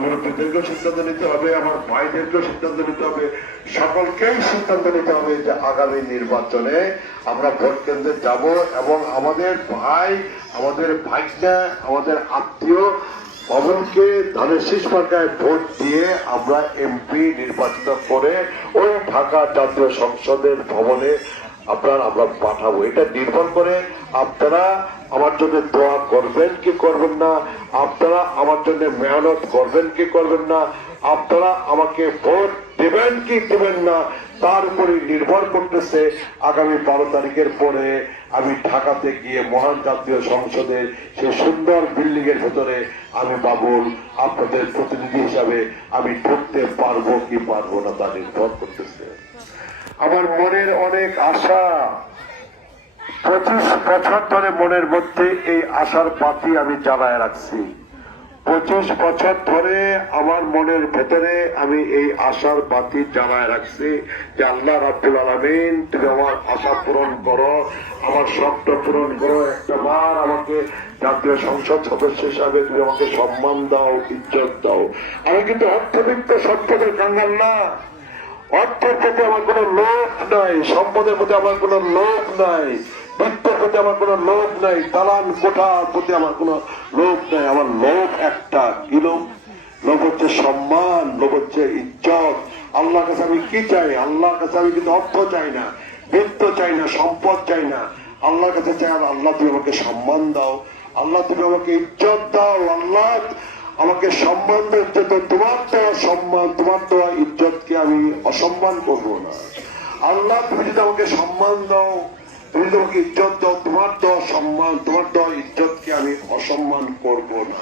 মুরব্বীদেরকেও সিদ্ধান্ত নিতে হবে, আমার ভাইদেরকেও সিদ্ধান্ত নিতে হবে, সকলকেই সিদ্ধান্ত নিতে হবে যে আগামী নির্বাচনে আমরা ভোট কেন্দ্রে যাব এবং আমাদের ভাই, আমাদের ভাইটা, আমাদের আত্মীয় ভবনকে ধানের শীষ মার্কায় ভোট দিয়ে আমরা এমপি নির্বাচিত করে ওই ঢাকা জাতীয় সংসদের ভবনে আমরা পাঠাবো। এটা নির্ভর করে আপনারা আমার জন্য দোয়া করবেন কি করবেন না, আপনারা আমার জন্য মেহনত করবেন কি করবেন না, আপনারা আমাকে ভোট দেবেন কি দেবেন না, তার উপরে নির্ভর করতেছে আগামী 12 তারিখের পরে আমি ঢাকাতে গিয়ে মহান জাতীয় সংসদের সেই সুন্দর বিল্ডিং এর ভেতরে আমি বাবুল আপনাদের প্রতিনিধি হিসাবে আমি ঢুকতে পারবো কি পারবো না তা নির্ভর করতেছে। আমার মনের অনেক আশা, 25 বছর ধরে মনের মধ্যে এই আশার বাতি আমি জ্বালায় রাখছি। 25 বছর ধরে আমার মনের ভেতরে আমি এই আশার বাতি জ্বালায় রাখছি যে আল্লাহ রাব্বুল আলামিন তুমি আমার আশা পূরণ করো, আমার স্বপ্ন পূরণ করো, একটা বার আমাকে জাতীয় সংসদ সদস্য হিসাবে তুমি আমাকে সম্মান দাও, ইজ্জত দাও। আমি কিন্তু অর্থবিত্ত সম্পদের কাঙ্গাল না, অর্থের প্রতি আমার কোন লোভ নাই, সম্পদের প্রতি আমার কোন লোভ নাই, বৃত্তের প্রতি আমার কোন লোভ নাই, দালান কোঠার প্রতি আমার কোন লোভ নাই। আমার লোভ একটা, কি লোভ? লোভ হচ্ছে সম্মান, লোভ হচ্ছে ইজ্জত। আল্লাহর কাছে আমি কি চাই? আল্লাহর কাছে আমি কিন্তু অর্থ চাই না, বৃত্ত চাই না, সম্পদ চাই না। আল্লাহর কাছে চাই আল্লাহ তুমি আমাকে সম্মান দাও, আল্লাহ তুমি আমাকে ইজ্জত দাও, আল্লাহ আমাকে সম্মান দিতে, তো তোমার দেওয়া সম্মান, তোমার দেওয়া ইজ্জতকে আমি অসম্মান করবো না। আল্লাহ তুমি যদি আমাকে সম্মান দাও, তুমি যদি আমাকে ইজ্জত দাও, তোমার দেওয়া সম্মান, তোমার দেওয়া ইজ্জতকে আমি অসম্মান করবো না।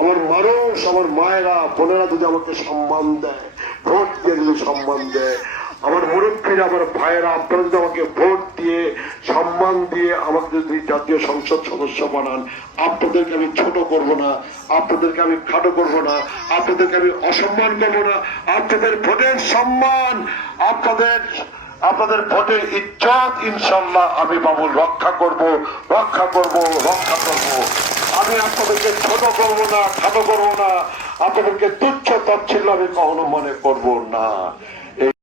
আমার মানুষ, আমার মায়েরা, বোনেরা যদি আমাকে সম্মান দেয়, ভোট দিয়ে যদি সম্মান দেয়, আমার মুরব্বীরা, আমার ভাইয়েরা, আপনারা যদি আমাকে ভোট দিয়ে সম্মান দিয়ে আমাকে যদি জাতীয় সংসদ সদস্য বানান, আপনাদেরকে আমি ছোট করব না, আপনাদেরকে আমি খাটো করব না, আপনাদেরকে আমি অসম্মান করব না। আপনাদের ভোটের সম্মান, আপনাদের ভোটের ইজ্জত ইনশাল্লাহ আমি বাবুল রক্ষা করব, রক্ষা করব, রক্ষা করব। আমি আপনাদেরকে ছোট করব না, খাটো করব না, আপনাদেরকে তুচ্ছ তাচ্ছিল্য আমি কখনো মনে করব না।